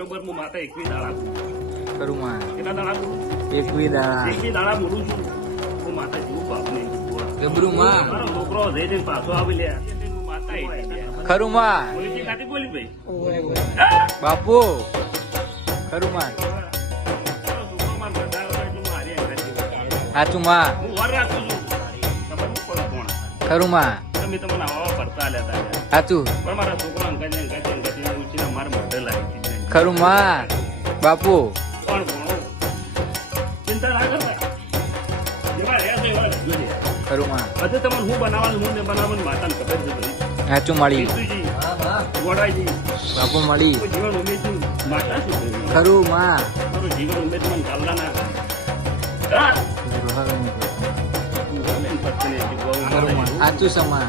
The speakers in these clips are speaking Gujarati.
બરોબર હું માતા 21 દાડા ખરું માં કેટલા દાડા 21 દાડા 21 દાડા બોલું છું હું માતા જીવું બાપને ગબરું માં મારો છોકરો જઈને પાછો આવી લે હું માતા 21 ખરું માં પોલીસની ખાતી બોલી ભાઈ બાપુ ખરું માં મારો છોકરો માં બધા એટલે મારી અંગાથી સાચું માં હું વાર રાખું છું ખબર ન પડે કોણ ખરું માં તમે તમને આવા પડતા લેતા સાચું પણ મારા છોકરો અંગાથી ઉચીને મારે મોઢે લાગી દીધી ખરું માં બાપુ કોણ ભણો ચિંતા ના કરતા જેવા રહ્યા છે એવા જ જોઈએ ખરું માં હજુ તમને હું બનાવવાનું હું ને બનાવવાનું માતાને ખબર છે બધી સાચું મળી ઈસુજી ગોડાજી બાપુ મળી કોઈ જીવન ઉમેદ માતા શું કર્યું ખરું માં મારું જીવન ઉમેદ મને ગાલડાના ખરું માં સાચું સમા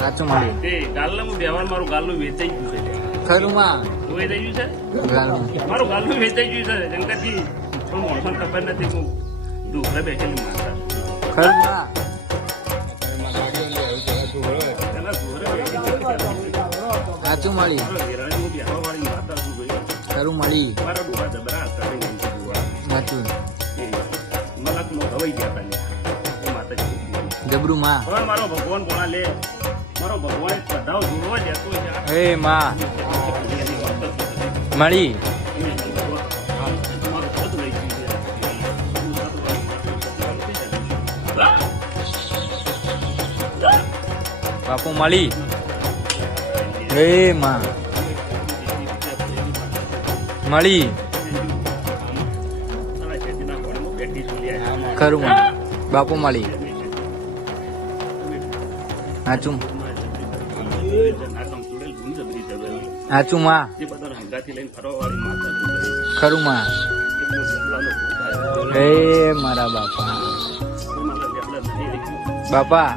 સાચું મળી તે ગાલડામાં બેહવાનું મારું ગાલનું વેચાઈ ગયું છે ખરું માં જોઈ રહ્યું છે ગાલું મારું ગાલનું વેચાઈ ગયું છે જંગલથી પણ મોણસોને ખબર નથી હું દુખરે બેઠેલી માતા ખરું માં એના ઘોરે બેઠી સાચું મળી મારો હિરાણી હું બેહવાવાળી માતા છું ભાઈ ખરું મળી મારા ડોહા જબરા હતા ને એમ જોવા સાચું મલકનો હવાઈ ગયા હતા એ માતાજી જબરું માં હવે મારો ભગવાન કોણા લે મારો ભગવાન શ્રદ્ધાઓ જોડવા જતો છે હે માં મળી બાપુ મળી હે માં મળી ખરું માં બાપુ મળી સાચું સાચું માં ખરું માં હે મારા બાપા બાપા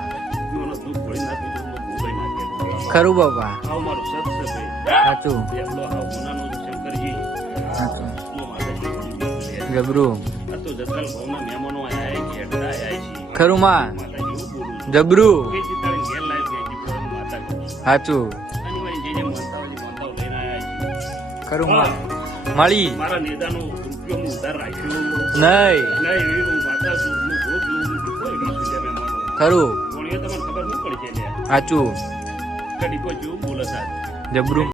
ખરું બાપા સાચું સાચું જબરું ખરું માં જબરું સાચું ખરું માં મળી મારા નેતાનો રૂપિયો હું ઉધાર રાખ્યો નહીં નહીં માતા છું હું ભોગ લઉં છું કોઈ રીત મહેમાનો ખરું કોણીએ તમને ખબર ન પડી છે સાચું કડી કોઈ જેવું બોલે સાહેબ જબરું